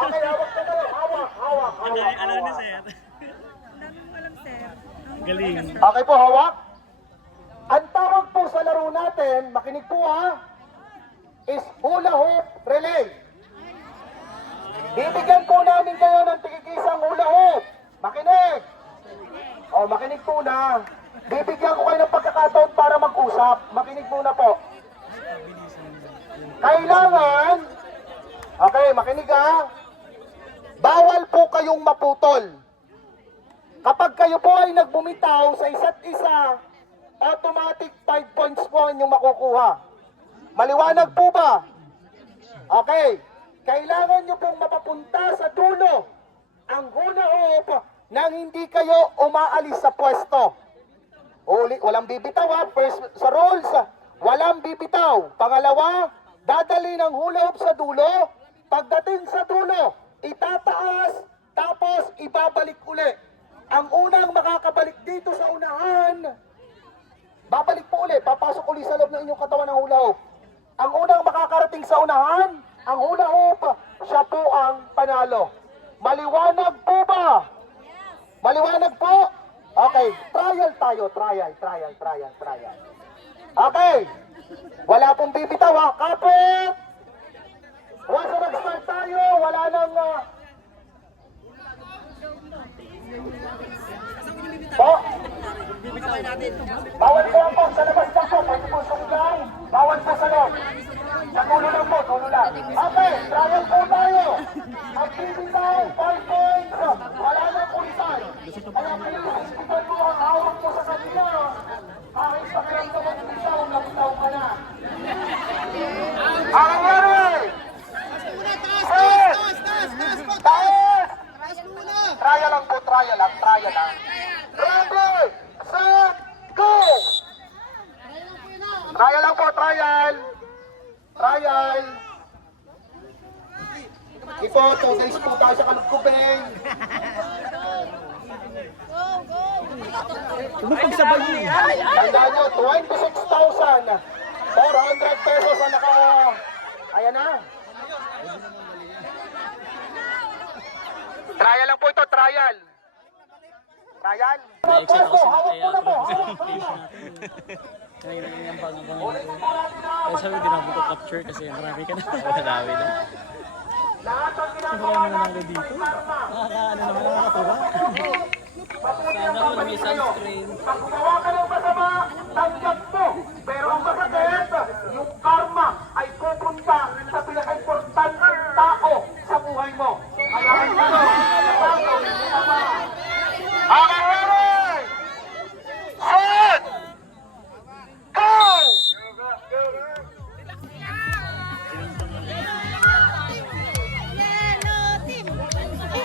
Okay, hawak na kayo. Hawak, hawak, Ang hawak, galing, alam ni hawak. sir. Dami mong alam, sir. Galing. Okay po, hawak. Ang tawag po sa laro natin, makinig po ha, is hula hoop relay. Bibigyan po namin kayo ng tigikisang hula hoop. Makinig. O, makinig po na. Bibigyan ko kayo ng pagkakataon para mag-usap. Makinig muna po. Kailangan, okay, makinig ha, bawal po kayong maputol. Kapag kayo po ay nagbumitaw sa isa't isa, automatic 5 points po ang inyong makukuha. Maliwanag po ba? Okay. Kailangan nyo pong mapapunta sa dulo ang hula hoop nang hindi kayo umaalis sa pwesto. Walang bibitaw ha. First, sa rules, walang bibitaw. Pangalawa, dadali ng hula hoop sa dulo. Pagdating sa dulo, itataas, tapos ibabalik uli. Ang unang makakabalik dito sa unahan, babalik po uli, papasok uli sa loob ng inyong katawan ng hula hoop. Ang unang makakarating sa unahan, ang hula hoop, siya po ang panalo. Maliwanag po ba? Maliwanag po? Okay, trial tayo, trial. Okay, wala pong bibitaw ha, kapit! Once na nag-start tayo, wala nang... Po, bawal po ang po, sa labas na po, pwede po sunggang, bawal po sa loob. Sa tulo lang po, tulo lang. Okay, trial po tayo. Magbibitaw, 5 points, wala nang ulitan. Kaya please, istipan mo ang hawak mo sa kanila. Kahit pakiramdaman ng bitaw, nabitaw ka na. Ang nangyari! Taas! Trial lang po, trial lang. Ready, set, go! Trial lang po, trial. Ito, 2 days po tayo sa kalugkubeng. Mapagsabay niyo. Tandaan nyo, 26,400 pesos ang naka... Ayan na. Trial lang po ito, trial. Na-excite ako sa Hawak mo na po, hawak mo. Kaya yung pang-abang natin. Kaya sabi ginagawa ko capture kasi marami ka na. Marami na. Lahat ng Marami ginagawa na lang dito. Nakakaano naman nakakatuwa. Sana ko may sunscreen. Pag gumawa ka ng masama, tanggap mo. Pero ang masakit, yung karma ay pupunta sa pinaka-importanteng tao sa buhay mo. Kaya ay okay, ready! Set! Go!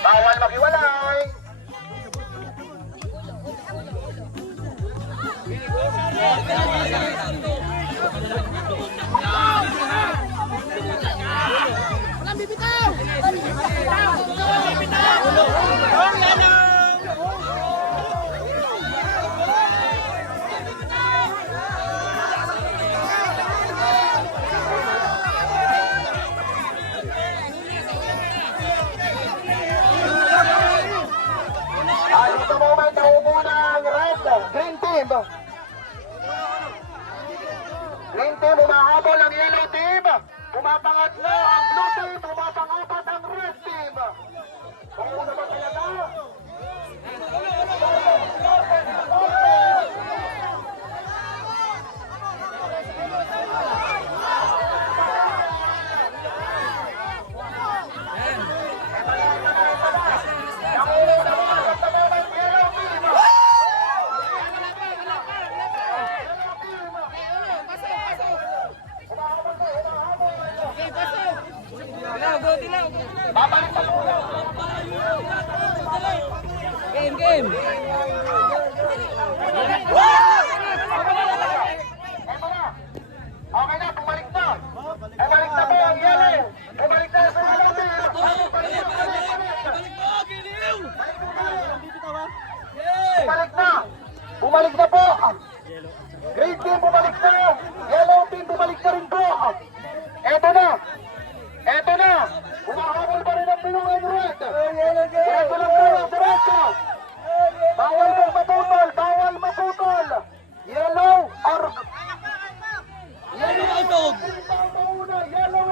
Bawal maghiwalay! Walang bibitaw! At sa moment na umuna ang green team. Green team, umahabol ang yellow team. Pumapangatlo ang blue team, pumapangapat ang red team. Pauna ba talaga? Babalik pa po. Game! Okay na, bumalik na. Bumalik na po ang yellow. Bumalik na sa yellow team. Bumalik na po. Green team bumalik na. Yellow team bumalik na rin po. Eto na. Humahabol pa rin ang blue Diretso lang kayo, diretso. Bawal pong maputol, bawal maputol. Yellow or... Yellow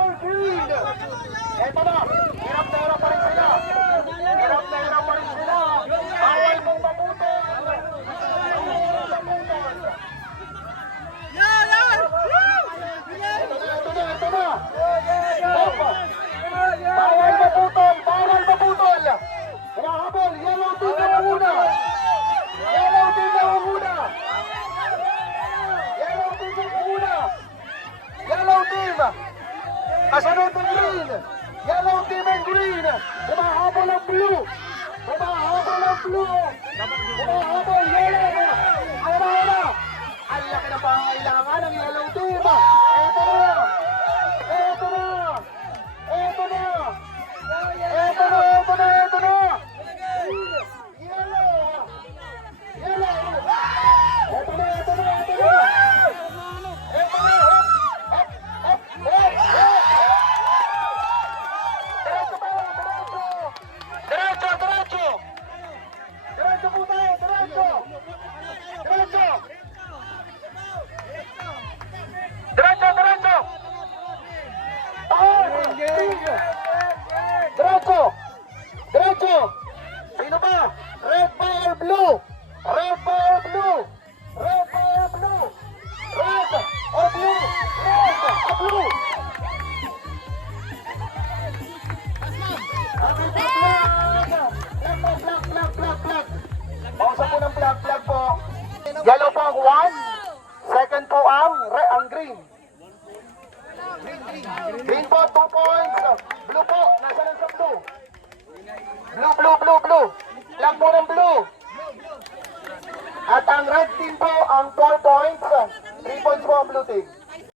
or green. Eto na, hirap na hirap pa rin sila. Hirap na hirap pa rin sila. Bawal pong maputol. Ito na. Opo. Bawal maputol, bawal maputol. Humahabol, yellow team na una. Yellow team na una. Yellow team na una. Yellow team. Kasunod ng green. Yellow team and green. Humahabol ang blue. Humahabol ang blue. Humahabol, yellow. Ano na? Ang laki na pangailangan ng yellow team. Ito na. Ito na. Ito na. Ito na, ito na, ito na. Yellow. Yellow. Ito na, ito na, ito na. Ito na. Hop, hop, hop, hop. Diretso tayo, diretso. Diretso, diretso. Diretso po tayo, diretso. Diretso. Diretso, diretso. Diretso. Diretso. Sino ba? Red ba or blue? Red ba or blue? Red ba or blue? Red or blue? Red or blue? Flag. Pausa po ng flag po. Yellow po ang 1. Second po ang green. Green po, 2 points. Blue po, nasa lang sa blue. Blue. Lang po ng blue. At ang red team po, ang 4 points. 3 points po ang blue team.